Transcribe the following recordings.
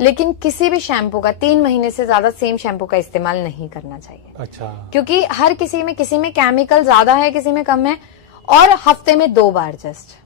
लेकिन किसी भी शैम्पू का 3 महीने से ज्यादा सेम शैम्पू का इस्तेमाल नहीं करना चाहिए। अच्छा। क्योंकि हर किसी में केमिकल ज्यादा है, किसी में कम है, और हफ्ते में 2 बार जस्ट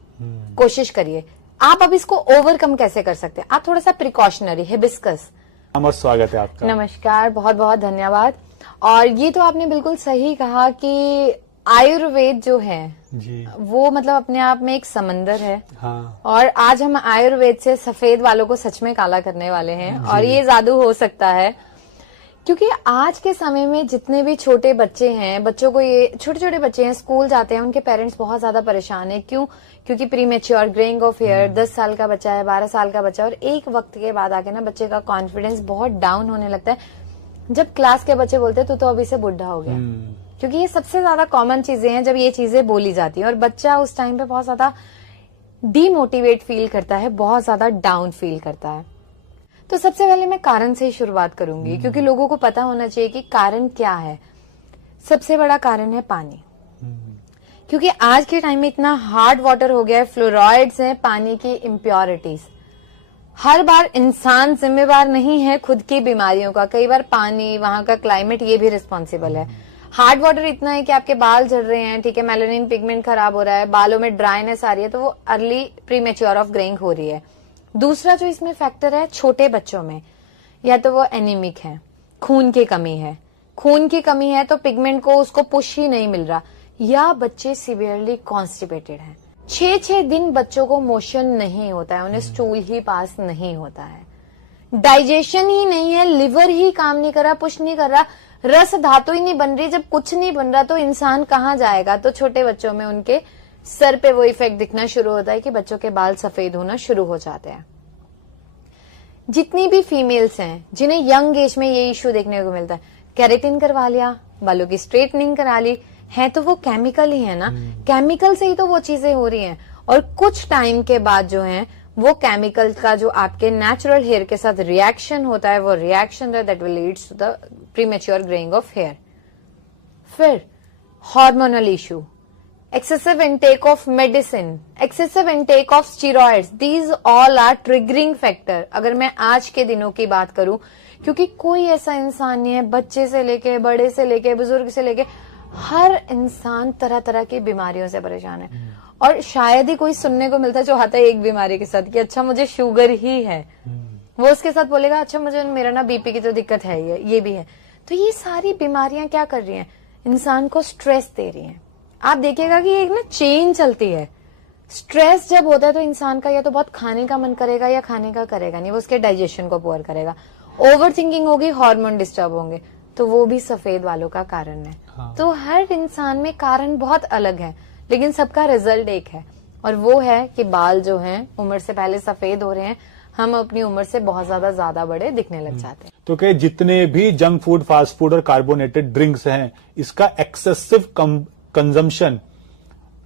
कोशिश करिए। आप अब इसको ओवरकम कैसे कर सकते हैं? आप थोड़ा सा प्रिकॉशनरी हिबिस्कस। और स्वागत है आपका। नमस्कार, बहुत बहुत धन्यवाद। और ये तो आपने बिल्कुल सही कहा कि आयुर्वेद जो है जी, वो मतलब अपने आप में एक समंदर है। हाँ। और आज हम आयुर्वेद से सफेद वालों को सच में काला करने वाले हैं, और ये जादू हो सकता है। क्योंकि आज के समय में जितने भी छोटे बच्चे हैं, बच्चों को ये छोटे बच्चे हैं, स्कूल जाते हैं, उनके पेरेंट्स बहुत ज्यादा परेशान है। क्यों? क्योंकि प्रीमेच्योर ग्रेइंग ऑफ हेयर, 10 साल का बच्चा है, 12 साल का बच्चा है, और एक वक्त के बाद आके ना बच्चे का कॉन्फिडेंस बहुत डाउन होने लगता है। जब क्लास के बच्चे बोलते हैं तो अभी से बुढ़ा हो गया, क्योंकि ये सबसे ज्यादा कॉमन चीजें हैं जब ये चीजें बोली जाती हैं, और बच्चा उस टाइम पे बहुत ज्यादा डीमोटिवेट फील करता है, बहुत ज्यादा डाउन फील करता है। तो सबसे पहले मैं कारण से ही शुरुआत करूंगी, क्योंकि लोगों को पता होना चाहिए कि कारण क्या है। सबसे बड़ा कारण है पानी, क्योंकि आज के टाइम में इतना हार्ड वाटर हो गया है, फ्लोराइड्स हैं, पानी की इम्प्योरिटीज। हर बार इंसान जिम्मेवार नहीं है खुद की बीमारियों का, कई बार पानी, वहां का क्लाइमेट, ये भी रिस्पॉन्सिबल है। हार्ड वाटर इतना है कि आपके बाल झड़ रहे हैं, ठीक है, मेलानिन पिगमेंट खराब हो रहा है, बालों में ड्राइनेस आ रही है, तो वो अर्ली प्रीमेच्योर ऑफ ग्रेइंग हो रही है। दूसरा जो इसमें फैक्टर है, छोटे बच्चों में या तो वो एनीमिक है, खून की कमी है। खून की कमी है तो पिगमेंट को उसको पुश ही नहीं मिल रहा, या बच्चे सिवियरली कॉन्स्टिपेटेड हैं। 6 दिन बच्चों को मोशन नहीं होता है, उन्हें स्टूल ही पास नहीं होता है, डाइजेशन ही नहीं है, लिवर ही काम नहीं कर रहा, पुश नहीं कर रहा, रस धातु ही नहीं बन रही। जब कुछ नहीं बन रहा तो इंसान कहाँ जाएगा? तो छोटे बच्चों में उनके सर पे वो इफेक्ट दिखना शुरू होता है कि बच्चों के बाल सफेद होना शुरू हो जाते हैं। जितनी भी फीमेल्स हैं जिन्हें यंग एज में ये इश्यू देखने को मिलता है, केराटिन करवा लिया, बालों की स्ट्रेटनिंग करा ली, है तो वो केमिकल ही है ना, केमिकल से ही तो वो चीजें हो रही हैं। और कुछ टाइम के बाद जो है वो केमिकल का जो आपके नेचुरल हेयर के साथ रिएक्शन होता है, वो reaction that will leads to the premature greying of hair. फिर hormonal issue, excessive intake of medicine, excessive intake of steroids, these all are triggering factor। अगर मैं आज के दिनों की बात करूं, क्योंकि कोई ऐसा इंसान नहीं है, बच्चे से लेके बड़े से लेके बुजुर्ग से लेके हर इंसान तरह तरह की बीमारियों से परेशान है। और शायद ही कोई सुनने को मिलता है जो आता है एक बीमारी के साथ कि अच्छा मुझे शुगर ही है, वो उसके साथ बोलेगा अच्छा मुझे मेरा ना बीपी की तो दिक्कत है, ये भी है। तो ये सारी बीमारियां क्या कर रही हैं? इंसान को स्ट्रेस दे रही हैं। आप देखिएगा कि एक ना चेन चलती है। स्ट्रेस जब होता है तो इंसान का या तो बहुत खाने का मन करेगा या खाने का करेगा नहीं, वो उसके डाइजेशन को पुअर करेगा। ओवर थिंकिंग होगी, हार्मोन डिस्टर्ब होंगे, तो वो भी सफेद वालों का कारण है। हाँ। तो हर इंसान में कारण बहुत अलग है, लेकिन सबका रिजल्ट एक है, और वो है कि बाल जो हैं उम्र से पहले सफेद हो रहे हैं, हम अपनी उम्र से बहुत ज्यादा बड़े दिखने लग जाते हैं। तो क्या जितने भी जंक फूड, फास्ट फूड और कार्बोनेटेड ड्रिंक्स हैं, इसका एक्सेसिव कंजम्पशन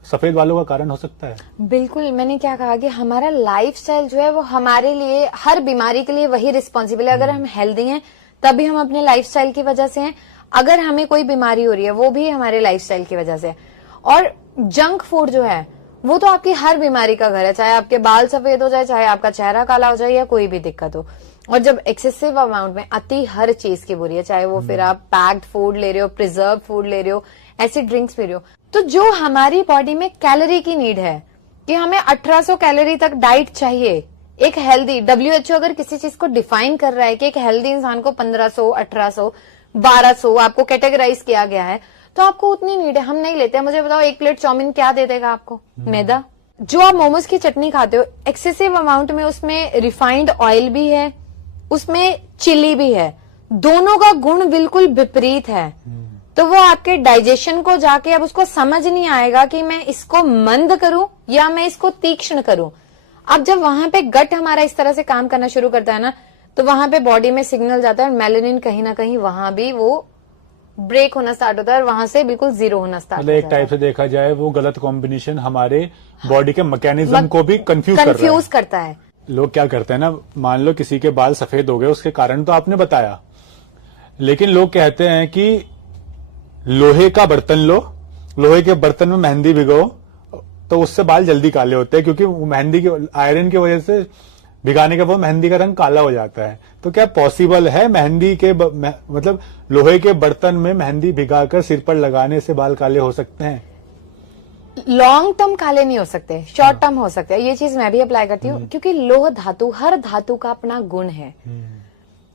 सफेद बालों का कारण हो सकता है? बिल्कुल, मैंने क्या कहा कि हमारा लाइफस्टाइल जो है वो हमारे लिए, हर बीमारी के लिए वही रिस्पॉन्सिबल है। अगर हम हेल्दी हैं तभी हम अपने लाइफस्टाइल की वजह से हैं, अगर हमें कोई बीमारी हो रही है वो भी हमारे लाइफस्टाइल की वजह से है। और जंक फूड जो है वो तो आपकी हर बीमारी का घर है, चाहे आपके बाल सफेद हो जाए, चाहे आपका चेहरा काला हो जाए, या कोई भी दिक्कत हो। और जब एक्सेसिव अमाउंट में, अति हर चीज की बुरी है, चाहे वो फिर आप पैक्ड फूड ले रहे हो, प्रिजर्व फूड ले रहे हो, ऐसी ड्रिंक्स पी रहे हो, तो जो हमारी बॉडी में कैलोरी की नीड है कि हमें 1800 कैलोरी तक डाइट चाहिए, एक हेल्दी, WHO अगर किसी चीज को डिफाइन कर रहा है कि एक हेल्दी इंसान को 1500, 1800, 1200 आपको कैटेगराइज किया गया है, तो आपको उतनी नीड है। हम नहीं लेते हैं। मुझे बताओ, एक प्लेट चाउमीन क्या दे देगा आपको? मैदा। जो आप मोमोज की चटनी खाते हो, एक्सेसिव अमाउंट में उसमें रिफाइंड ऑयल भी है, उसमें चिली भी है, दोनों का गुण बिल्कुल विपरीत है। तो वो आपके डाइजेशन को जाके अब उसको समझ नहीं आएगा कि मैं इसको मंद करूं या मैं इसको तीक्ष्ण करूं। अब जब वहां पे गट हमारा इस तरह से काम करना शुरू करता है ना, तो वहां पे बॉडी में सिग्नल जाता है, और मेलानिन कहीं ना कहीं वहां भी वो ब्रेक होना स्टार्ट होता है, और वहां से बिल्कुल जीरो होना स्टार्ट होता है। एक टाइप से देखा जाए वो गलत कॉम्बिनेशन हमारे बॉडी के मैकेनिज्म को भी कंफ्यूज करता है। लोग क्या करते हैं ना, मान लो किसी के बाल सफेद हो गए, उसके कारण तो आपने बताया, लेकिन लोग कहते हैं कि लोहे का बर्तन लो, लोहे के बर्तन में मेहंदी भिगो, तो उससे बाल जल्दी काले होते हैं, क्योंकि मेहंदी की, आयरन की वजह से भिगाने के बाद मेहंदी का रंग काला हो जाता है। तो क्या पॉसिबल है मेहंदी के मतलब लोहे के बर्तन में मेहंदी भिगाकर सिर पर लगाने से बाल काले हो सकते हैं? लॉन्ग टर्म काले नहीं हो सकते, शॉर्ट टर्म हो सकते हैं। ये चीज मैं भी अप्लाई करती हूँ, क्योंकि लोह धातु, हर धातु का अपना गुण है।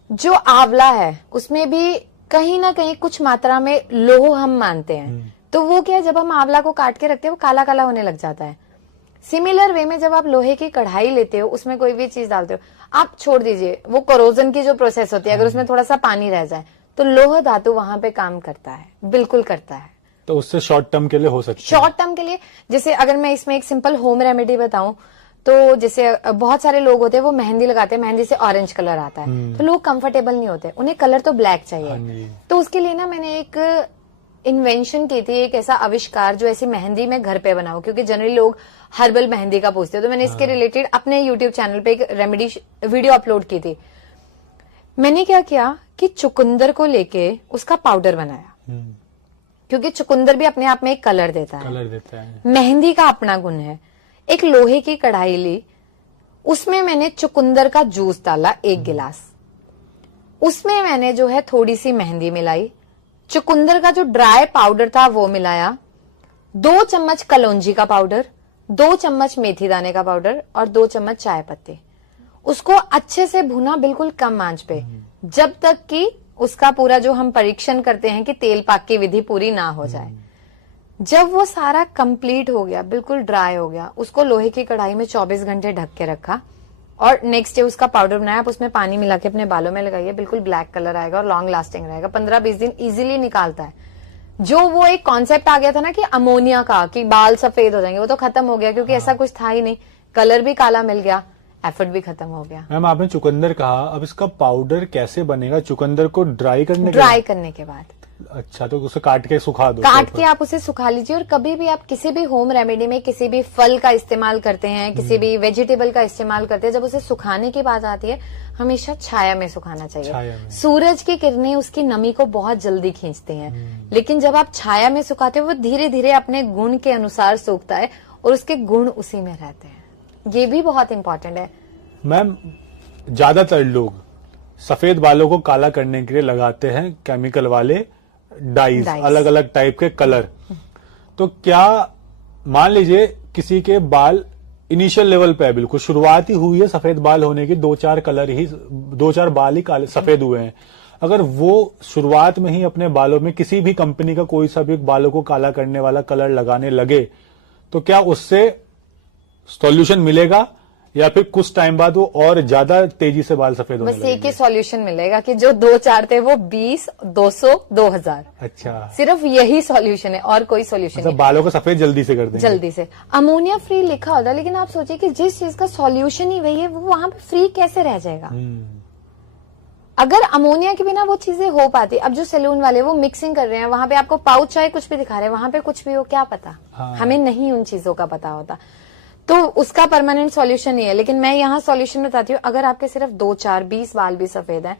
जो आंवला है उसमें भी कहीं ना कहीं कुछ मात्रा में लोह हम मानते हैं, तो वो क्या है, जब हम आंवला को काट के रखते हैं वो काला काला होने लग जाता है। सिमिलर वे में जब आप लोहे की कढ़ाई लेते हो, उसमें कोई भी चीज डालते हो, आप छोड़ दीजिए वो कोरोजन की जो प्रोसेस होती है, अगर उसमें थोड़ा सा पानी रह जाए तो लोह धातु वहां पे काम करता है, बिल्कुल करता है। तो उससे शॉर्ट टर्म के लिए हो सकता है। शॉर्ट टर्म के लिए, जैसे अगर मैं इसमें एक सिंपल होम रेमेडी बताऊं, तो जैसे बहुत सारे लोग होते हैं वो मेहंदी लगाते हैं, मेहंदी से ऑरेंज कलर आता है, तो लोग कंफर्टेबल नहीं होते, उन्हें कलर तो ब्लैक चाहिए। तो उसके लिए ना मैंने एक इन्वेंशन की थी, एक ऐसा आविष्कार जो ऐसी मेहंदी मैं घर पे बनाऊं, क्योंकि जनरली लोग हर्बल मेहंदी का पूछते हैं। तो मैंने इसके रिलेटेड अपने यूट्यूब चैनल पे एक रेमेडी वीडियो अपलोड की थी। मैंने क्या किया कि चुकंदर को लेके उसका पाउडर बनाया, क्योंकि चुकंदर भी अपने आप में एक कलर देता है, मेहंदी का अपना गुण है। एक लोहे की कढ़ाई ली, उसमें मैंने चुकंदर का जूस डाला 1 गिलास, उसमें मैंने जो है थोड़ी सी मेहंदी मिलाई, चुकंदर का जो ड्राई पाउडर था वो मिलाया, 2 चम्मच कलौंजी का पाउडर, 2 चम्मच मेथी दाने का पाउडर और 2 चम्मच चाय पत्ती। उसको अच्छे से भुना, बिल्कुल कम आंच पे, जब तक कि उसका पूरा जो हम परीक्षण करते हैं कि तेल पाक की विधि पूरी ना हो जाए। जब वो सारा कंप्लीट हो गया, बिल्कुल ड्राई हो गया, उसको लोहे की कढ़ाई में 24 घंटे ढक के रखा और नेक्स्ट डे उसका पाउडर बनाया। आप उसमें पानी मिला के अपने बालों में लगाइए, बिल्कुल ब्लैक कलर आएगा और लॉन्ग लास्टिंग रहेगा, 15-20 दिन इजीली निकालता है। जो वो एक कॉन्सेप्ट आ गया था ना कि अमोनिया का, कि बाल सफेद हो जाएंगे, वो तो खत्म हो गया, क्योंकि ऐसा कुछ था ही नहीं, कलर भी काला मिल गया, एफर्ट भी खत्म हो गया। मैम आपने चुकंदर कहा, अब इसका पाउडर कैसे बनेगा? चुकंदर को ड्राई करने के बाद। अच्छा, तो उसे काट के सुखा दो? काट के आप उसे सुखा लीजिए। और कभी भी आप किसी भी होम रेमेडी में किसी भी फल का इस्तेमाल करते हैं, किसी भी वेजिटेबल का इस्तेमाल करते हैं, जब उसे सुखाने की बात आती है, हमेशा छाया में सुखाना चाहिए। सूरज की किरणें उसकी नमी को बहुत जल्दी खींचती हैं, लेकिन जब आप छाया में सुखाते हो वो धीरे धीरे अपने गुण के अनुसार सूखता है और उसके गुण उसी में रहते हैं। ये भी बहुत इंपॉर्टेंट है। मैम, ज्यादातर लोग सफेद बालों को काला करने के लिए लगाते हैं केमिकल वाले डाइज, अलग अलग टाइप के कलर। तो क्या मान लीजिए किसी के बाल इनिशियल लेवल पे है, बिल्कुल शुरुआत ही हुई है सफेद बाल होने की, 2-4 बाल ही काले सफेद हुए हैं, अगर वो शुरुआत में ही अपने बालों में किसी भी कंपनी का कोई सा भी बालों को काला करने वाला कलर लगाने लगे, तो क्या उससे सॉल्यूशन मिलेगा या फिर कुछ टाइम बाद वो और ज्यादा तेजी से बाल सफेद होने लगेंगे? बस एक ही सॉल्यूशन मिलेगा कि जो 2-4 थे वो 20, 200, 2000। अच्छा, सिर्फ यही सॉल्यूशन है और कोई सॉल्यूशन नहीं। बालों को सफेद जल्दी से कर देंगे? जल्दी से। अमोनिया फ्री लिखा होता है, लेकिन आप सोचिए कि जिस चीज का सॉल्यूशन ही वही है, वो वहां पे फ्री कैसे रह जाएगा? अगर अमोनिया के बिना वो चीजें हो पाती, अब जो सैलून वाले वो मिक्सिंग कर रहे हैं, वहां पे आपको पाउच चाहे कुछ भी दिखा रहे हैं, वहां पे कुछ भी हो, क्या पता? हमें नहीं उन चीजों का पता होता, तो उसका परमानेंट सॉल्यूशन नहीं है। लेकिन मैं यहाँ सॉल्यूशन बताती हूँ। अगर आपके सिर्फ 2-4, 20 बाल भी सफेद हैं,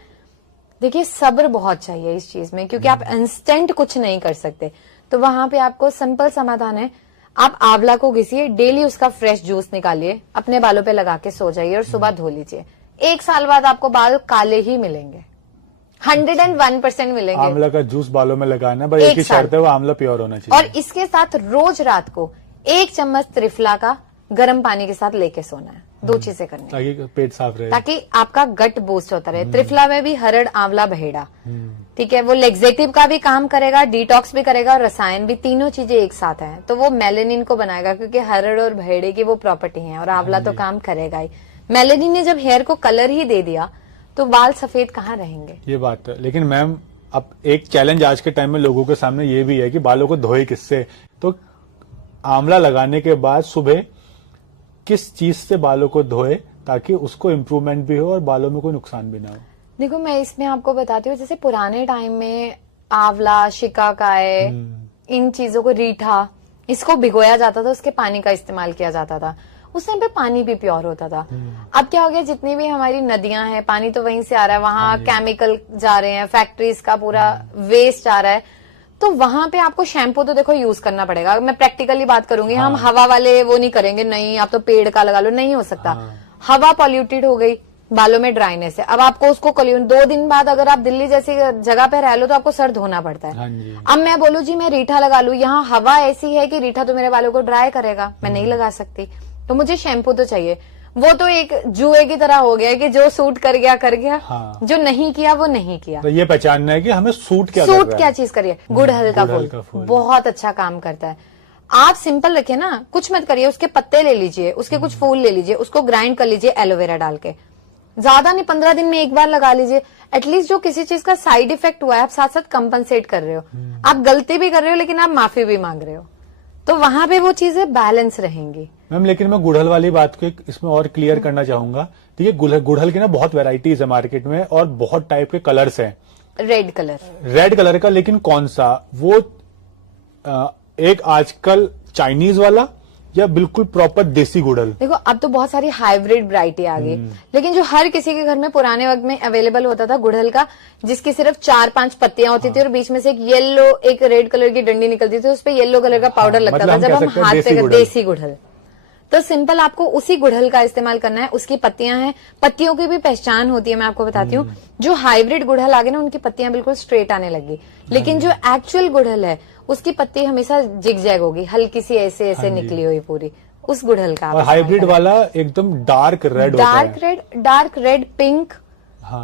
देखिए सब्र बहुत चाहिए इस चीज में, क्योंकि आप इंस्टेंट कुछ नहीं कर सकते। तो वहां पे आपको सिंपल समाधान है, आप आंवला को घिसिए, डेली उसका फ्रेश जूस निकालिए, अपने बालों पे लगा के सो जाइए और सुबह धो लीजिए। 1 साल बाद आपको बाल काले ही मिलेंगे, 101% मिलेंगे। आंवला का जूस बालों में लगाना, बस एक ही शर्त है, वो आंवला प्योर होना चाहिए। और इसके साथ रोज रात को 1 चम्मच त्रिफला का गर्म पानी के साथ लेके सोना है। 2 चीजें करनी, ताकि पेट साफ रहे, ताकि आपका गट बूस्ट होता रहे। त्रिफला में भी हरड़, आंवला, बहेड़ा, ठीक है, वो लेग्जेटिव का भी काम करेगा, डिटॉक्स भी करेगा और रसायन भी, तीनों चीजें एक साथ हैं। तो वो मेलेनिन को बनाएगा, क्योंकि हरड़ और बहेड़े की वो प्रॉपर्टी है, और आंवला तो काम करेगा ही। मेलेनिन ने जब हेयर को कलर ही दे दिया तो बाल सफेद कहाँ रहेंगे? ये बात है। लेकिन मैम, अब एक चैलेंज आज के टाइम में लोगों के सामने ये भी है कि बालों को धोए किससे? तो आंवला लगाने के बाद सुबह किस चीज से बालों को धोए ताकि उसको इम्प्रूवमेंट भी हो और बालों में कोई नुकसान भी ना हो? देखो, मैं इसमें आपको बताती हूँ, जैसे पुराने टाइम में आंवला, शिकाकाय, इन चीजों को, रीठा, इसको भिगोया जाता था, उसके पानी का इस्तेमाल किया जाता था। उस टाइम पे पानी भी प्योर होता था। अब क्या हो गया, जितनी भी हमारी नदियां हैं, पानी तो वहीं से आ रहा है, वहां केमिकल जा रहे हैं, फैक्ट्रीज का पूरा वेस्ट आ रहा है, तो वहां पे आपको शैम्पू तो देखो यूज करना पड़ेगा। मैं प्रैक्टिकली बात करूंगी, हम हवा वाले वो नहीं करेंगे, नहीं आप तो पेड़ का लगा लो, नहीं हो सकता। हवा पॉल्यूटेड हो गई, बालों में ड्राइनेस है। अब आपको उसको 2 दिन बाद अगर आप दिल्ली जैसी जगह पे रह लो तो आपको सर धोना पड़ता है। हाँ जी। अब मैं बोलूं जी मैं रीठा लगा लूं, यहाँ हवा ऐसी है कि रीठा तो मेरे बालों को ड्राई करेगा, मैं नहीं लगा सकती, तो मुझे शैम्पू तो चाहिए। वो तो एक जुए की तरह हो गया कि जो सूट कर गया कर गया, हाँ। जो नहीं किया वो नहीं किया। तो ये पहचानना है कि हमें सूट क्या कर रहा सूट है। क्या चीज करिए। गुड़हल का गुड़हल का फूल फूल। बहुत अच्छा काम करता है। आप सिंपल रखिए ना, कुछ मत करिए, उसके पत्ते ले लीजिए, उसके कुछ फूल ले लीजिए, उसको ग्राइंड कर लीजिए एलोवेरा डाल के, ज्यादा नहीं 15 दिन में एक बार लगा लीजिए। एटलीस्ट जो किसी चीज का साइड इफेक्ट हुआ है आप साथ साथ कंपनसेट कर रहे हो, आप गलती भी कर रहे हो लेकिन आप माफी भी मांग रहे हो, तो वहां पे वो चीजें बैलेंस रहेंगी। मैम लेकिन मैं गुड़हल वाली बात को इसमें और क्लियर करना चाहूंगा। देखिए गुड़हल की ना बहुत वैरायटीज है मार्केट में और बहुत टाइप के कलर्स हैं। रेड कलर, रेड कलर का, लेकिन कौन सा, वो एक आजकल चाइनीज वाला या बिल्कुल प्रॉपर देसी गुड़हल? देखो अब तो बहुत सारी हाइब्रिड वैरायटी आ गई, लेकिन जो हर किसी के घर में पुराने वक्त में अवेलेबल होता था गुड़हल का, जिसकी सिर्फ 4-5 पत्तियां होती थी और बीच में से एक येलो एक रेड कलर की डंडी निकलती थी, उस पर येलो कलर का पाउडर लगता मतलब था हम जब कह हम सकते हैं हाथ देसी पे गुड़हल। देसी गुड़हल। तो सिंपल आपको उसी गुड़हल का इस्तेमाल करना है, उसकी पत्तियां हैं, पत्तियों की भी पहचान होती है, मैं आपको बताती हूँ। जो हाइब्रिड गुड़हल आ गए ना उनकी पत्तियां बिल्कुल स्ट्रेट आने लगी, लेकिन जो एक्चुअल गुड़हल है उसकी पत्ती हमेशा जिगजैग होगी, हल्की सी ऐसे ऐसे निकली हुई पूरी, उस गुड़हल का। और हाइब्रिड वाला एकदम डार्क रेड होता है। डार्क रेड पिंक,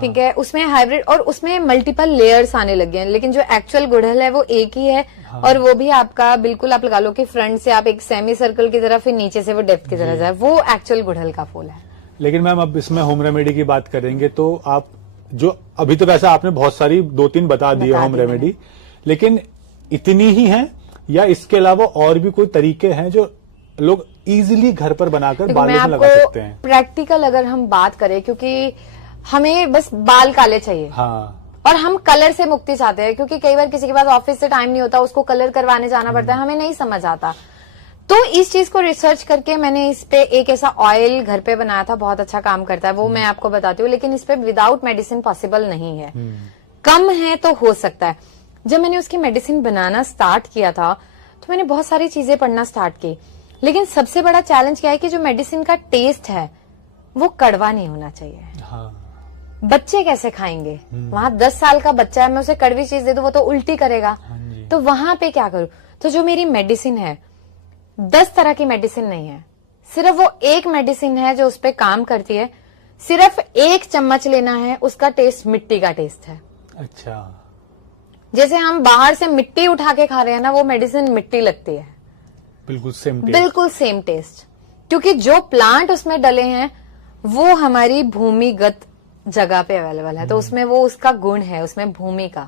ठीक है, उसमें हाइब्रिड और उसमें मल्टीपल लेयर्स आने लगे हैं, लेकिन जो एक्चुअल गुड़हल है वो एक ही है। और वो भी आपका बिल्कुल आप लगा लो कि फ्रंट से आप एक सेमी सर्कल की तरह, फिर नीचे से वो डेप्थ की तरह जाए, वो एक्चुअल गुड़हल का फूल है। लेकिन मैम अब इसमें होम रेमेडी की बात करेंगे तो आप जो अभी तो वैसे आपने बहुत सारी 2-3 बता दी होम रेमेडी, लेकिन इतनी ही है या इसके अलावा और भी कोई तरीके हैं जो लोग इजीली घर पर बनाकर बालों में लगा सकते हैं? प्रैक्टिकल अगर हम बात करें, क्योंकि हमें बस बाल काले चाहिए, हाँ, और हम कलर से मुक्ति चाहते हैं, क्योंकि कई बार किसी के पास ऑफिस से टाइम नहीं होता, उसको कलर करवाने जाना पड़ता है, हमें नहीं समझ आता। तो इस चीज को रिसर्च करके मैंने इस पे एक ऐसा ऑयल घर पे बनाया था, बहुत अच्छा काम करता है, वो मैं आपको बताती हूँ, लेकिन इस पे विदाउट मेडिसिन पॉसिबल नहीं है, कम है तो हो सकता है। जब मैंने उसकी मेडिसिन बनाना स्टार्ट किया था तो मैंने बहुत सारी चीजें पढ़ना स्टार्ट की, लेकिन सबसे बड़ा चैलेंज क्या है कि जो मेडिसिन का टेस्ट है वो कड़वा नहीं होना चाहिए। हाँ, बच्चे कैसे खाएंगे? वहां 10 साल का बच्चा है, मैं उसे कड़वी चीज दे दूं वो तो उल्टी करेगा। तो वहां पे क्या करूं? तो जो मेरी मेडिसिन है, 10 तरह की मेडिसिन नहीं है, सिर्फ वो एक मेडिसिन है जो उस पे काम करती है। सिर्फ 1 चम्मच लेना है, उसका टेस्ट मिट्टी का टेस्ट है। अच्छा, जैसे हम बाहर से मिट्टी उठा के खा रहे हैं ना, वो मेडिसिन मिट्टी लगती है, बिल्कुल सेम टेस्ट। बिल्कुल सेम टेस्ट, क्योंकि जो प्लांट उसमें डले हैं वो हमारी भूमिगत जगह पे अवेलेबल है, तो उसमें वो उसका गुण है, उसमें भूमि का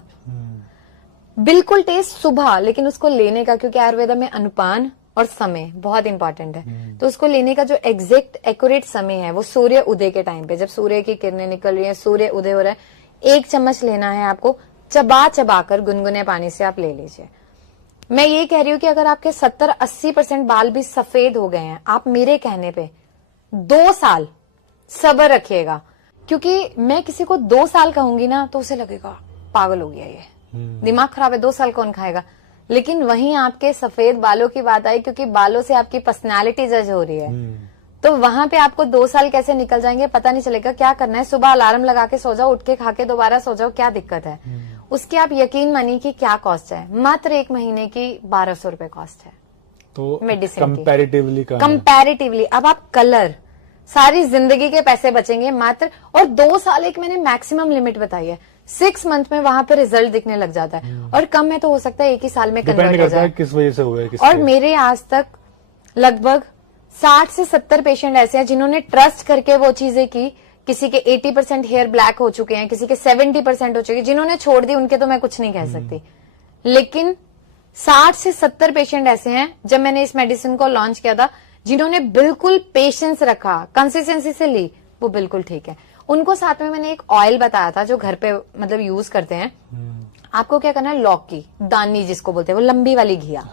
बिल्कुल टेस्ट सुबह, लेकिन उसको लेने का, क्योंकि आयुर्वेदा में अनुपान और समय बहुत इंपॉर्टेंट है, तो उसको लेने का जो एग्जैक्ट एक्यूरेट समय है वो सूर्य उदय के टाइम पे, जब सूर्य की किरणें निकल रही है, सूर्य उदय हो रहा है, 1 चम्मच लेना है आपको, चबा चबा कर गुनगुने पानी से आप ले लीजिए। मैं ये कह रही हूँ कि अगर आपके 70-80% बाल भी सफेद हो गए हैं, आप मेरे कहने पे 2 साल सब्र रखिएगा, क्योंकि मैं किसी को 2 साल कहूंगी ना तो उसे लगेगा पागल हो गया, ये दिमाग खराब है, 2 साल कौन खाएगा। लेकिन वहीं आपके सफेद बालों की बात आई, क्योंकि बालों से आपकी पर्सनैलिटी जज हो रही है, तो वहां पे आपको 2 साल कैसे निकल जाएंगे पता नहीं चलेगा। क्या करना है, सुबह अलार्म लगा के सो जाओ, उठ के खा के दोबारा सो जाओ, क्या दिक्कत है उसकी? आप यकीन मानिए कि क्या कॉस्ट है, मात्र 1 महीने की 1200 रुपए कॉस्ट है तो मेडिसिन कंपैरेटिवली अब आप कलर, सारी जिंदगी के पैसे बचेंगे मात्र, और 2 साल एक मैंने मैक्सिमम लिमिट बताई है, 6 मंथ में वहां पे रिजल्ट दिखने लग जाता है, और कम में तो हो सकता है 1 ही साल में कन्वर्ट हो जाए। किस वजह से हुआ है? और मेरे आज तक लगभग 60 से 70 पेशेंट ऐसे हैं जिन्होंने ट्रस्ट करके वो चीजें की। किसी के 80% हेयर ब्लैक हो चुके हैं, किसी के 70% हो चुके हैं, जिन्होंने छोड़ दी उनके तो मैं कुछ नहीं कह सकती, लेकिन 60 से 70 पेशेंट ऐसे हैं जब मैंने इस मेडिसिन को लॉन्च किया था, जिन्होंने बिल्कुल पेशेंस रखा, कंसिस्टेंसी से ली, वो बिल्कुल ठीक है। उनको साथ में मैंने एक ऑयल बताया था जो घर पे मतलब यूज करते हैं। आपको क्या करना है, लौकी दानी जिसको बोलते हैं, वो लंबी वाली घिया,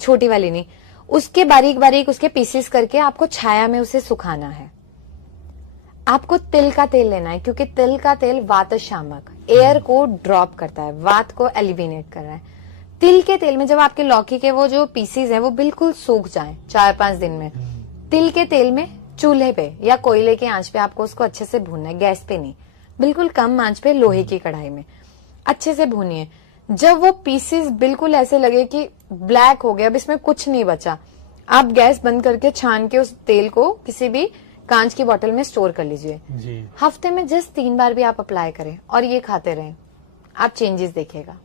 छोटी वाली नहीं, उसके बारीक बारीक उसके पीसेस करके आपको छाया में उसे सुखाना है। आपको तिल का तेल लेना है, क्योंकि तिल का तेल वात शामक, एयर को ड्रॉप करता है, वात को एलिविनेट कर रहा है। तिल के तेल में जब आपके लौकी के वो जो पीसेस हैं वो बिल्कुल सूख जाएं 4-5 दिन में, तिल के तेल में चूल्हे पे या कोयले की आंच पे आपको उसको अच्छे से भूनना है, गैस पे नहीं, बिल्कुल कम आंच पे लोहे की कढ़ाई में अच्छे से भूनिए। जब वो पीसेस बिल्कुल ऐसे लगे कि ब्लैक हो गया, अब इसमें कुछ नहीं बचा, आप गैस बंद करके छान के उस तेल को किसी भी कांच की बोतल में स्टोर कर लीजिए जी। हफ्ते में जस्ट 3 बार भी आप अप्लाई करें और ये खाते रहें, आप चेंजेस देखिएगा।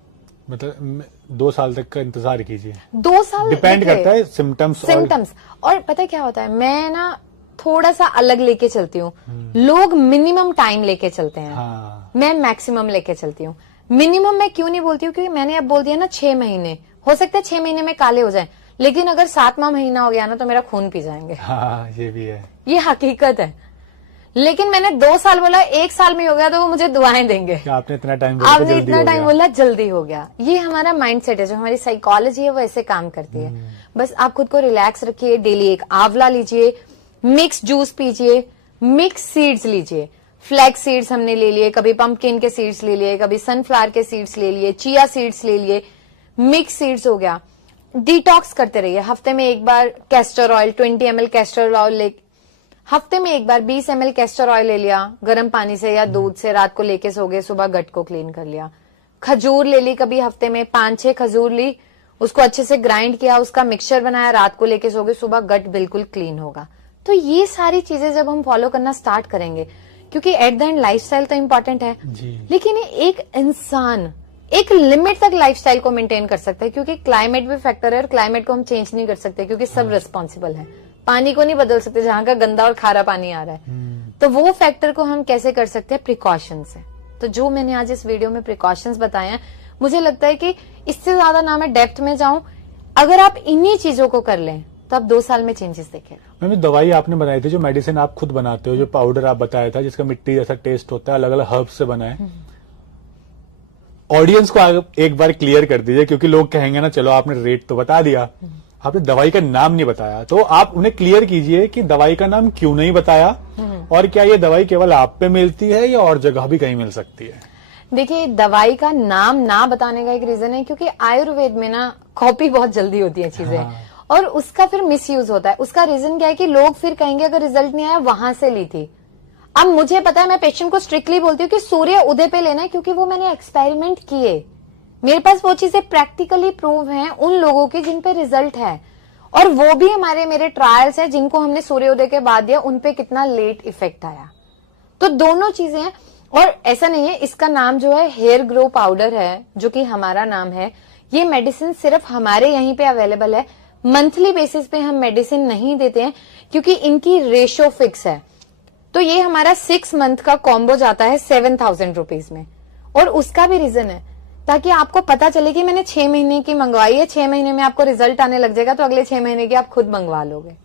मतलब 2 साल तक का इंतजार कीजिए। 2 साल डिपेंड देखिए, करता है सिम्टम्स और पता है क्या होता है, मैं ना थोड़ा सा अलग लेके चलती हूँ। लोग मिनिमम टाइम लेके चलते हैं, हाँ। मैं मैक्सिमम लेके चलती हूँ। मिनिमम मैं क्यों नहीं बोलती हूँ, क्योंकि मैंने अब बोल दिया ना 6 महीने, हो सकता है 6 महीने में काले हो जाए, लेकिन अगर 7वां महीना हो गया ना तो मेरा खून पी जाएंगे। हाँ, ये भी है, ये हकीकत है। लेकिन मैंने 2 साल बोला, 1 साल में हो गया तो वो मुझे दुआएं देंगे। आपने इतना टाइम आपने इतना टाइम बोला, जल्दी हो गया। ये हमारा माइंडसेट है, जो हमारी साइकोलॉजी है वो ऐसे काम करती है। बस आप खुद को रिलैक्स रखिए, डेली एक आंवला लीजिए, मिक्स जूस पीजिए, मिक्स सीड्स लीजिए। फ्लैक्स सीड्स हमने ले लिए, कभी पंपकिन के सीड्स ले लिए, कभी सनफ्लावर के सीड्स ले लिए, चिया सीड्स ले लिए, मिक्स सीड्स हो गया। डिटॉक्स करते रहिए, हफ्ते में एक बार castor oil 20 ml castor oil ले, हफ्ते में एक बार 20 ml कैस्टर ऑयल ले लिया गर्म पानी से या दूध से, रात को लेके सो गए, सुबह गट को क्लीन कर लिया। खजूर ले ली, कभी हफ्ते में 5-6 खजूर ली, उसको अच्छे से ग्राइंड किया, उसका मिक्सचर बनाया, रात को लेके सो गए, सुबह गट बिल्कुल क्लीन होगा। तो ये सारी चीजें जब हम फॉलो करना स्टार्ट करेंगे, क्योंकि एट द एंड लाइफस्टाइल तो इम्पोर्टेंट है जी। लेकिन एक इंसान एक लिमिट तक लाइफस्टाइल को मेंटेन कर सकता है, क्योंकि क्लाइमेट भी फैक्टर है और क्लाइमेट को हम चेंज नहीं कर सकते, क्योंकि सब रिस्पॉन्सिबल है। पानी को नहीं बदल सकते, जहां का गंदा और खारा पानी आ रहा है, तो वो फैक्टर को हम कैसे कर सकते हैं, प्रिकॉशन से। तो जो मैंने आज इस वीडियो में प्रिकॉशंस बताए हैं, मुझे लगता है कि इससे ज्यादा ना मैं डेप्थ में जाऊं, अगर आप इन्हीं चीजों को कर लें तो आप 2 साल में चेंजेस देखेगा। मैम, दवाई आपने बनाई थी, जो मेडिसिन आप खुद बनाते हो, जो पाउडर आप बताया था जिसका मिट्टी जैसा टेस्ट होता है, अलग अलग हर्ब्स से बना है, ऑडियंस को एक बार क्लियर कर दीजिए, क्योंकि लोग कहेंगे ना चलो आपने रेट तो बता दिया, आपने दवाई का नाम नहीं बताया, तो आप उन्हें क्लियर कीजिए कि दवाई का नाम क्यों नहीं बताया, और क्या ये दवाई केवल आप पे मिलती है या और जगह भी कहीं मिल सकती है। देखिए, दवाई का नाम ना बताने का एक रीजन है, क्योंकि आयुर्वेद में ना कॉपी बहुत जल्दी होती है चीजें, और उसका फिर मिसयूज होता है। उसका रीजन क्या है कि लोग फिर कहेंगे अगर रिजल्ट नहीं आया वहां से ली थी। अब मुझे पता है, मैं पेशेंट को स्ट्रिक्टली बोलती हूँ कि सूर्य उदय पे लेना है, क्योंकि वो मैंने एक्सपेरिमेंट किए, मेरे पास वो चीजें प्रैक्टिकली प्रूव हैं उन लोगों की जिन पे रिजल्ट है, और वो भी मेरे ट्रायल्स है जिनको हमने सूर्योदय के बाद दिया, उनपे कितना लेट इफेक्ट आया। तो दोनों चीजें हैं। और ऐसा नहीं है, इसका नाम जो है हेयर ग्रो पाउडर है, जो कि हमारा नाम है। ये मेडिसिन सिर्फ हमारे यहीं पे अवेलेबल है, मंथली बेसिस पे हम मेडिसिन नहीं देते हैं, क्योंकि इनकी रेशो फिक्स है। तो ये हमारा 6 मंथ का कॉम्बो जाता है 7,000 रुपीज में, और उसका भी रीजन है ताकि आपको पता चले कि मैंने 6 महीने की मंगवाई है, 6 महीने में आपको रिजल्ट आने लग जाएगा, तो अगले 6 महीने की आप खुद मंगवा लोगे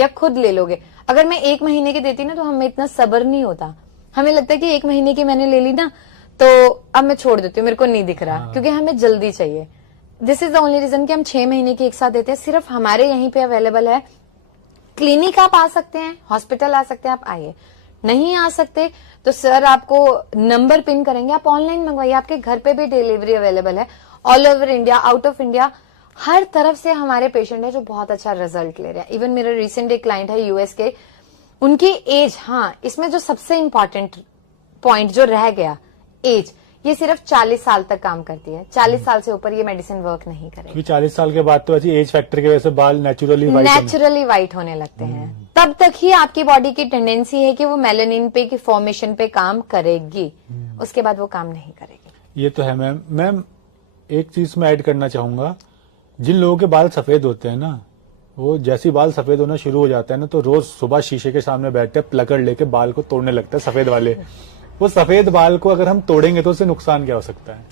या खुद ले लोगे। अगर मैं 1 महीने की देती ना, तो हमें इतना सब्र नहीं होता, हमें लगता है कि 1 महीने की मैंने ले ली ना, तो अब मैं छोड़ देती हूँ, मेरे को नहीं दिख रहा, क्योंकि हमें जल्दी चाहिए। This is the only reason कि हम 6 महीने की एक साथ देते हैं, सिर्फ हमारे यहीं पे अवेलेबल है। क्लिनिक आप आ सकते हैं, हॉस्पिटल आ सकते हैं, आप आइए। नहीं आ सकते तो सर आपको नंबर पिन करेंगे, आप ऑनलाइन मंगवाइए, आपके घर पे भी डिलीवरी अवेलेबल है। All over India, out of India, हर तरफ से हमारे पेशेंट है जो बहुत अच्छा रिजल्ट ले रहे हैं। इवन मेरा रिसेंट एक क्लाइंट है यूएस के, उनकी एज, हाँ इसमें जो सबसे इंपॉर्टेंट पॉइंट जो रह गया, एज, ये सिर्फ 40 साल तक काम करती है। 40 साल से ऊपर ये मेडिसिन वर्क नहीं करेगी। 40 साल के बाद तो ऐसी एज फैक्टर की वजह से बाल नेचुरली वाइट होने लगते हैं। तब तक ही आपकी बॉडी की टेंडेंसी है कि वो मेलानिन पे की फॉर्मेशन पे काम करेगी, उसके बाद वो काम नहीं करेगी। ये तो है मैम। मैम, एक चीज मैं ऐड करना चाहूंगा, जिन लोगों के बाल सफेद होते हैं ना, वो जैसे ही बाल सफेद होना शुरू हो जाता है ना, तो रोज सुबह शीशे के सामने बैठते प्लकर लेके बाल को तोड़ने लगता है सफेद वाले। वो सफेद बाल को अगर हम तोड़ेंगे तो उससे नुकसान क्या हो सकता है?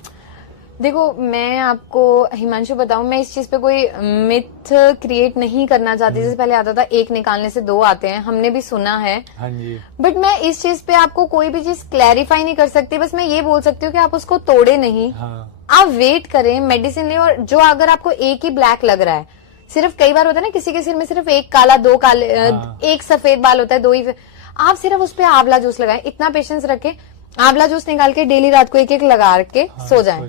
देखो, मैं आपको हिमांशु बताऊं, मैं इस चीज पे कोई मिथ क्रिएट नहीं करना चाहती। जैसे पहले आता था 1 निकालने से 2 आते हैं, हमने भी सुना है। हाँ जी। बट मैं इस चीज पे आपको कोई भी चीज क्लैरिफाई नहीं कर सकती। बस मैं ये बोल सकती हूँ कि आप उसको तोड़े नहीं, हाँ। आप वेट करें, मेडिसिन लें, और जो अगर आपको एक ही ब्लैक लग रहा है, सिर्फ कई बार होता है ना किसी के सिर में सिर्फ एक काला, 2 काले, एक सफेद बाल होता है, 2 ही, आप सिर्फ उस पर आंवला जूस लगाएं। इतना पेशेंस रखें, आंवला जूस निकाल के डेली रात को एक लगा के सो जाएं,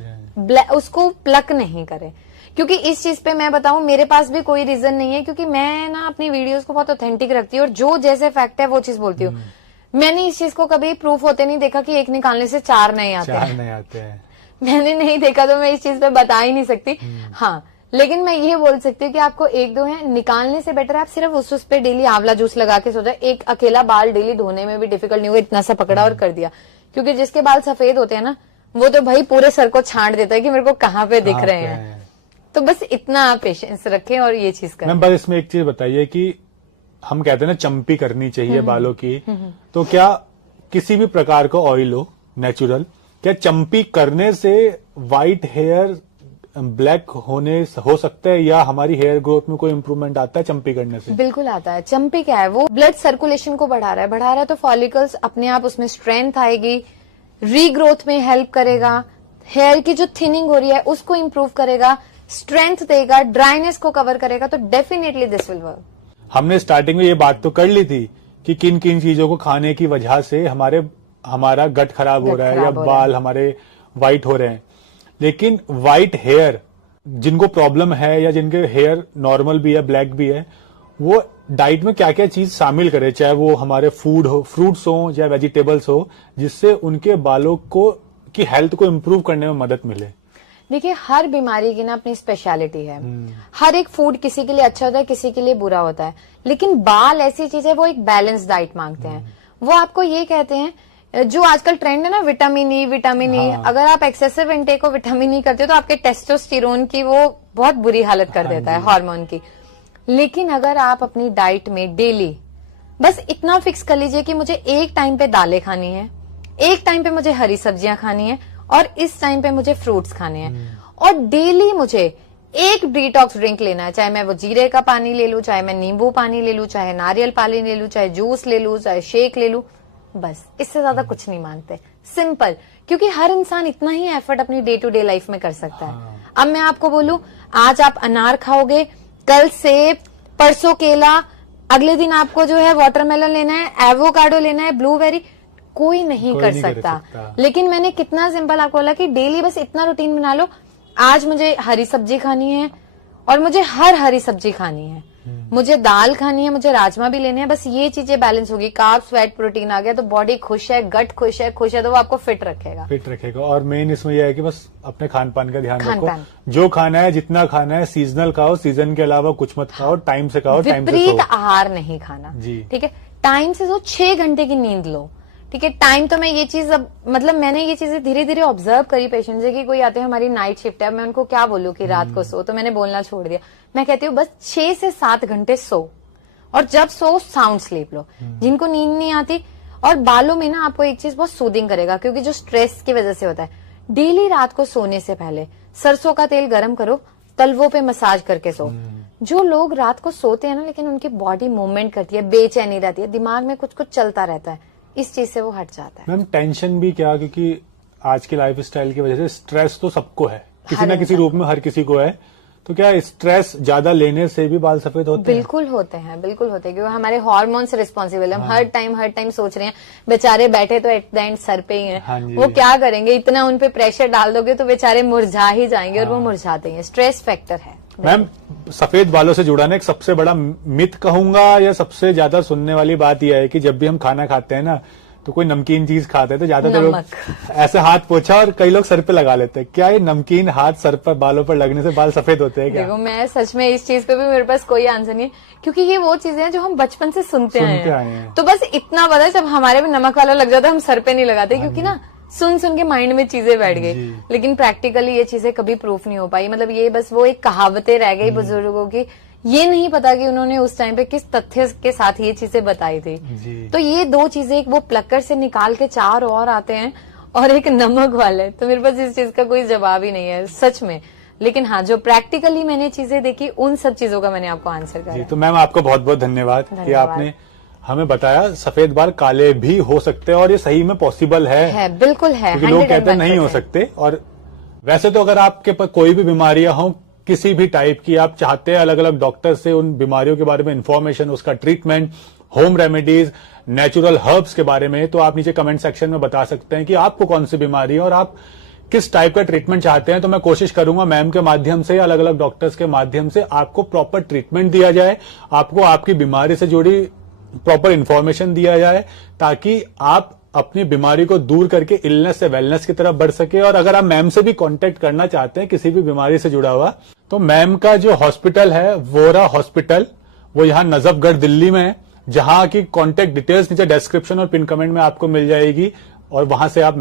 उसको प्लक नहीं करें। क्योंकि इस चीज पे मैं बताऊं, मेरे पास भी कोई रीजन नहीं है, क्योंकि मैं ना अपनी वीडियोस को बहुत ऑथेंटिक रखती हूँ और जो जैसे फैक्ट है वो चीज बोलती हूँ। मैंने इस चीज को कभी प्रूफ होते नहीं देखा कि एक निकालने से 4 नहीं आते चार हैं। नहीं आते हैं। मैंने नहीं देखा तो मैं इस चीज पे बता ही नहीं सकती। हाँ, लेकिन मैं ये बोल सकती हूँ कि आपको 1-2 है, निकालने से बेटर आप सिर्फ उस पे डेली आंवला जूस लगा के सो जाए। एक अकेला बाल डेली धोने में भी डिफिकल्ट नहीं होगा, इतना सा पकड़ा और कर दिया। क्योंकि जिसके बाल सफेद होते हैं ना, वो तो भाई पूरे सर को छांट देता है कि मेरे को कहाँ पे दिख रहे हैं। तो बस इतना आप पेशेंस रखें और ये चीज करें। मैम बस इसमें एक चीज बताइए कि हम कहते हैं ना चंपी करनी चाहिए बालों की, तो क्या किसी भी प्रकार का ऑयल हो नेचुरल, क्या चंपी करने से व्हाइट हेयर ब्लैक हो सकता है, या हमारी हेयर ग्रोथ में कोई इंप्रूवमेंट आता है चंपी करने से? बिल्कुल आता है। चंपी क्या है, वो ब्लड सर्कुलेशन को बढ़ा रहा है तो फॉलिकल्स अपने आप उसमें स्ट्रेंथ आएगी, रीग्रोथ में हेल्प करेगा, हेयर की जो थिनिंग हो रही है उसको इंप्रूव करेगा, स्ट्रेंथ देगा, ड्राइनेस को कवर करेगा। तो डेफिनेटली दिस विल वर्क। हमने स्टार्टिंग में ये बात तो कर ली थी कि किन किन चीजों को खाने की वजह से हमारा गट खराब हो रहा है या बाल हमारे व्हाइट हो रहे हैं, लेकिन व्हाइट हेयर जिनको प्रॉब्लम है या जिनके हेयर नॉर्मल भी है ब्लैक भी है, वो डाइट में क्या क्या चीज शामिल करे, चाहे वो हमारे फूड हो, फ्रूट्स हो या वेजिटेबल्स हो, जिससे उनके बालों को की हेल्थ को इम्प्रूव करने में मदद मिले? देखिए, हर बीमारी की ना अपनी स्पेशलिटी है। हर एक फूड किसी के लिए अच्छा होता है, किसी के लिए बुरा होता है, लेकिन बाल ऐसी चीज है वो एक बैलेंस डाइट मांगते हैं। वो आपको ये कहते हैं, जो आजकल ट्रेंड है ना विटामिन ई, अगर आप excessive intake of vitamin E करते हो तो आपके टेस्टोस्टेरोन की वो बहुत बुरी हालत कर देता है, हार्मोन की। लेकिन अगर आप अपनी डाइट में डेली बस इतना फिक्स कर लीजिए कि मुझे एक टाइम पे दालें खानी है, एक टाइम पे मुझे हरी सब्जियां खानी है और इस टाइम पे मुझे फ्रूट्स खाने हैं, और डेली मुझे एक डिटॉक्स ड्रिंक लेना है, चाहे मैं वो जीरे का पानी ले लूं, चाहे मैं नींबू पानी ले लूं, चाहे नारियल पानी ले लूं, चाहे जूस ले लूं, चाहे शेक ले लूं, बस इससे ज्यादा कुछ नहीं मांगते। सिंपल, क्योंकि हर इंसान इतना ही एफर्ट अपनी डे टू डे लाइफ में कर सकता है। अब मैं आपको बोलूं, आज आप अनार खाओगे, कल सेब, परसों केला, अगले दिन आपको जो है वाटरमेलन लेना है, एवोकाडो लेना है, ब्लूबेरी, कोई नहीं कर सकता। लेकिन मैंने कितना सिंपल आपको बोला कि डेली बस इतना रूटीन बना लो, आज मुझे हरी सब्जी खानी है और मुझे हर हरी सब्जी खानी है, मुझे दाल खानी है, मुझे राजमा भी लेने हैं, बस ये चीजें बैलेंस होगी, कार्ब्स, फैट, प्रोटीन आ गया तो बॉडी खुश है, गट खुश है तो वो आपको फिट रखेगा। और मेन इसमें यह है कि बस अपने खान पान का ध्यान रखो, जो खाना है जितना खाना है सीजनल खाओ, सीजन के अलावा कुछ मत खाओ, टाइम से खाओ, टाइम से सो। विपरीत आहार नहीं खाना, ठीक है, टाइम से सो, 6 घंटे की नींद लो, ठीक है। टाइम तो मैं ये चीज मतलब मैंने ये चीजें धीरे धीरे ऑब्जर्व करी पेशेंट से कि कोई आते हैं हमारी नाइट शिफ्ट है, मैं उनको क्या बोलूं कि रात को सो, तो मैंने बोलना छोड़ दिया। मैं कहती हूँ बस 6 से 7 घंटे सो, और जब सो साउंड स्लीप लो। जिनको नींद नहीं आती, और बालों में ना आपको एक चीज बहुत सूदिंग करेगा, क्योंकि जो स्ट्रेस की वजह से होता है, डेली रात को सोने से पहले सरसों का तेल गर्म करो, तलवों पे मसाज करके सो। जो लोग रात को सोते हैं ना, लेकिन उनकी बॉडी मूवमेंट करती है, बेचैनी रहती है, दिमाग में कुछ कुछ चलता रहता है, इस चीज से वो हट जाता है। मैम टेंशन भी क्या, क्योंकि आज की लाइफ स्टाइल की वजह से स्ट्रेस तो सबको है, किसी ना किसी रूप में हर किसी को है, तो क्या स्ट्रेस ज्यादा लेने से भी बाल सफेद होते हैं? बिल्कुल होते हैं, बिल्कुल होते हैं, क्योंकि हमारे हार्मोन्स रिस्पॉन्सिबल है। हम हर टाइम सोच रहे हैं, बेचारे बैठे तो एट द एंड सर पे ही हैं, वो क्या करेंगे, इतना उन पे प्रेशर डाल दोगे तो बेचारे मुरझा ही जाएंगे, और वो मुरझाते हैं। स्ट्रेस फैक्टर है। मैम, सफेद बालों से जुड़ा ना एक सबसे बड़ा मिथ कहूंगा या सबसे ज्यादा सुनने वाली बात यह है कि जब भी हम खाना खाते हैं ना, तो कोई नमकीन चीज खाते हैं तो ज्यादातर लोग ऐसे हाथ पोछा और कई लोग सर पे लगा लेते हैं। क्या ये नमकीन हाथ सर पर बालों पर लगने से बाल सफेद होते हैं क्या? देखो, मैं सच में इस चीज पे भी मेरे पास कोई आंसर नहीं है, क्योंकि ये वो चीजें हैं जो हम बचपन से सुनते आए हैं। तो बस इतना पता है, जब हमारे में नमक वाला लग जाता है हम सर पे नहीं लगाते, क्योंकि ना सुन के माइंड में चीजें बैठ गई। लेकिन प्रैक्टिकली ये चीजें कभी प्रूफ नहीं हो पाई, मतलब ये बस वो एक कहावतें रह गई बुजुर्गों की। ये नहीं पता कि उन्होंने उस टाइम पे किस तथ्य के साथ ये चीजें बताई थी। तो ये 2 चीजें, एक वो प्लक्कर से निकाल के 4 और आते हैं, और एक नमक वाले, तो मेरे पास इस चीज का कोई जवाब ही नहीं है सच में। लेकिन हाँ, जो प्रैक्टिकली मैंने चीजें देखी, उन सब चीजों का मैंने आपको आंसर करा। तो मैम, आपको बहुत बहुत धन्यवाद कि आपने हमें बताया सफेद बाल काले भी हो सकते हैं, और ये सही में पॉसिबल है। बिल्कुल है। क्योंकि लोग कहते हैं नहीं हो सकते। और वैसे तो अगर आपके पास कोई भी बीमारियां हो, किसी भी टाइप की, आप चाहते हैं अलग अलग डॉक्टर से उन बीमारियों के बारे में इंफॉर्मेशन, उसका treatment, home remedies, natural herbs के बारे में, तो आप नीचे कमेंट सेक्शन में बता सकते हैं कि आपको कौन सी बीमारी है और आप किस टाइप का ट्रीटमेंट चाहते हैं, तो मैं कोशिश करूंगा मैम के माध्यम से, अलग अलग डॉक्टर्स के माध्यम से आपको प्रॉपर ट्रीटमेंट दिया जाए, आपको आपकी बीमारी से जुड़ी प्रॉपर इंफॉर्मेशन दिया जाए, ताकि आप अपनी बीमारी को दूर करके इलनेस से वेलनेस की तरफ बढ़ सके। और अगर आप मैम से भी कांटेक्ट करना चाहते हैं किसी भी बीमारी से जुड़ा हुआ, तो मैम का जो हॉस्पिटल है वोरा हॉस्पिटल, वो यहाँ नजफगढ़ दिल्ली में है, जहां की कांटेक्ट डिटेल्स नीचे डिस्क्रिप्शन और पिन कमेंट में आपको मिल जाएगी, और वहां से आप